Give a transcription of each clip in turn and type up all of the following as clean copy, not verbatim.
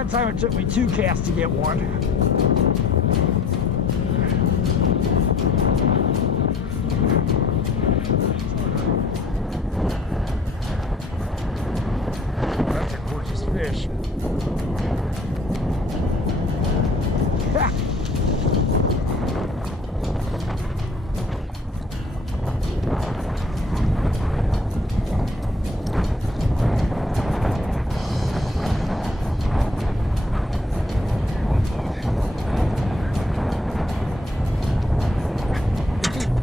That time it took me 2 casts to get one. That's a gorgeous fish.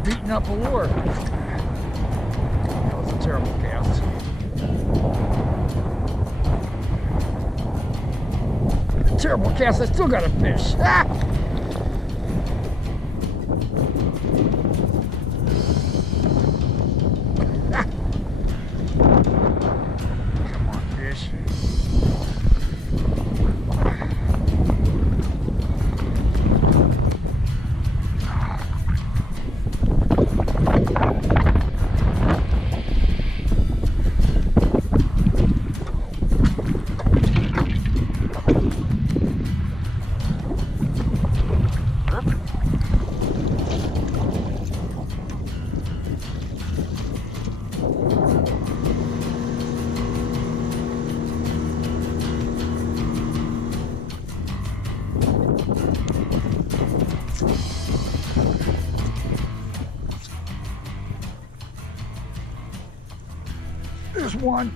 Beating up a lure. That was a terrible cast. Terrible cast, I still got a fish. Ah! Ah! Come on, fish. There's one.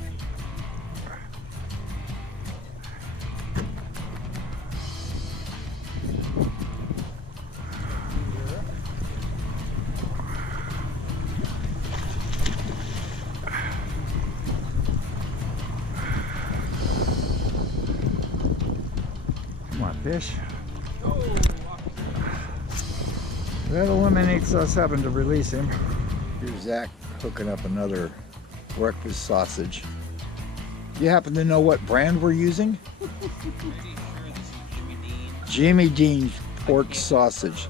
Come on, fish. That eliminates us having to release him. Here's Zach hooking up another breakfast sausage. You happen to know what brand we're using? Pretty sure this is Jimmy Dean. Jimmy Dean's pork sausage.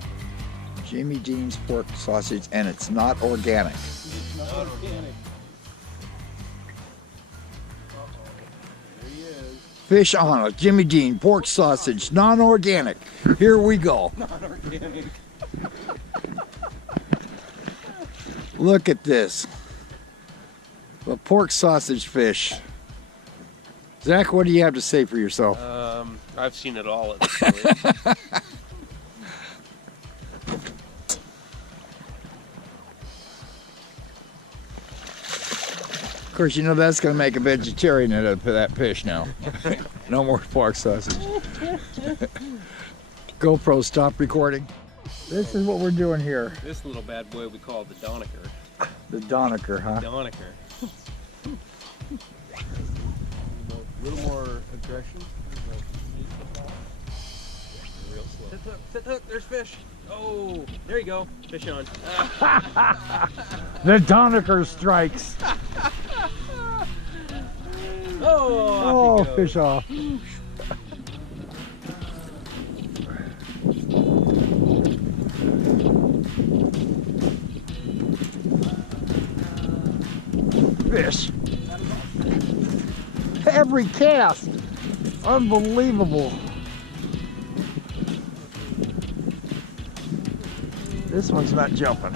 Jimmy Dean's pork sausage, and it's not organic. It's not organic. There he is. Fish on a Jimmy Dean pork sausage, non-organic. Here we go. Non-organic. Look at this. A pork sausage fish. Zach, what do you have to say for yourself? I've seen it all at this point. Of course, you know that's going to make a vegetarian out of that fish now. No more pork sausage. GoPro, stop recording. This is what we're doing here. This little bad boy we call the Donaker. The Donaker, huh? Donaker. A little more aggression. Real slow. Sit hook, there's fish. Oh, there you go. Fish on. The Donaker strikes. Oh, off he goes. Fish off. Fish. Every cast. Unbelievable. This one's not jumping.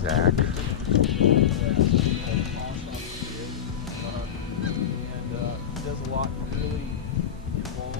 Zach. Does a lot really involved.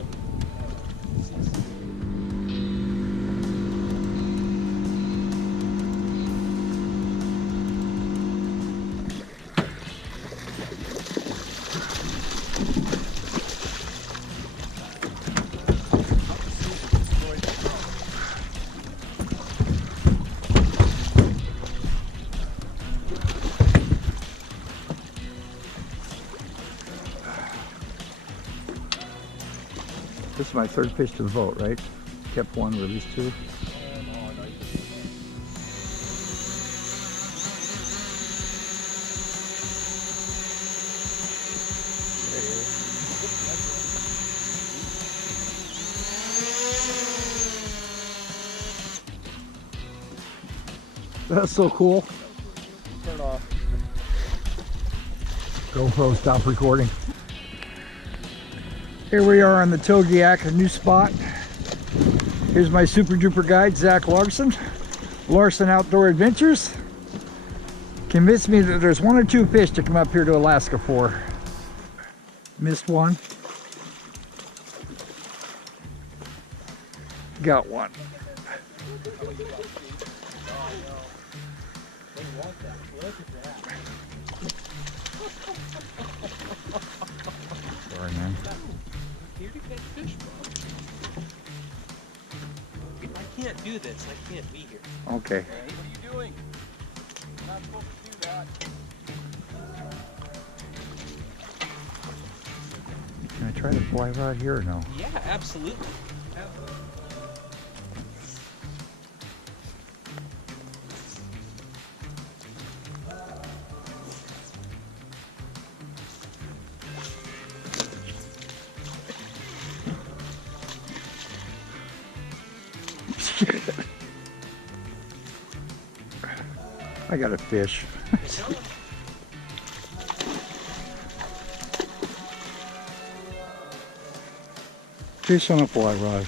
This is my third fish to the boat, right? Kept one, released two. That's so cool. Turn off. GoPro, stop recording. Here we are on the Togiak, a new spot. Here's my super duper guide, Zach Larson. Larson Outdoor Adventures. Convinced me that there's 1 or 2 fish to come up here to Alaska for. Missed one. Got one. Sorry, man. Here to catch fish, bro. If I can't do this, I can't be here. Okay. Right? What are you doing? You're not supposed to do that. Can I try to fly rod here or no? Yeah, absolutely. I got a fish. Fish on a fly rod.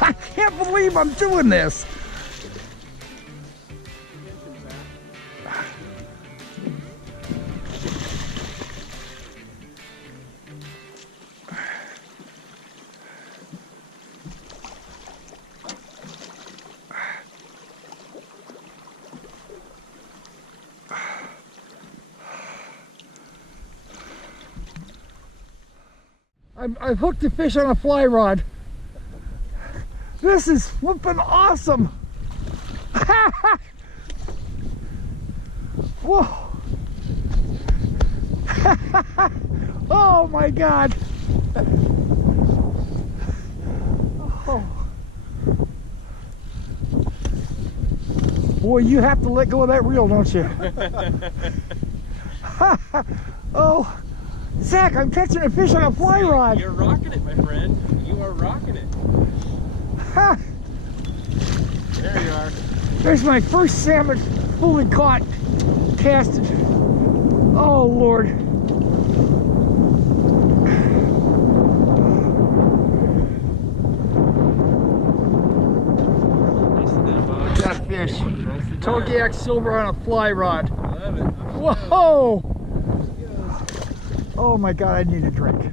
I can't believe I'm doing this. I've hooked a fish on a fly rod. This is flipping awesome. Whoa. Oh my God. Oh. Boy, you have to let go of that reel, don't you? Oh. Zach, I'm catching a fish on a fly rod. You're rocking it, my friend. You are rocking it. Ha! There you are. There's my first salmon fully caught, casted. Oh, Lord. Got a fish. Togiak silver on a fly rod. I love it. Whoa! Oh my God, I need a drink.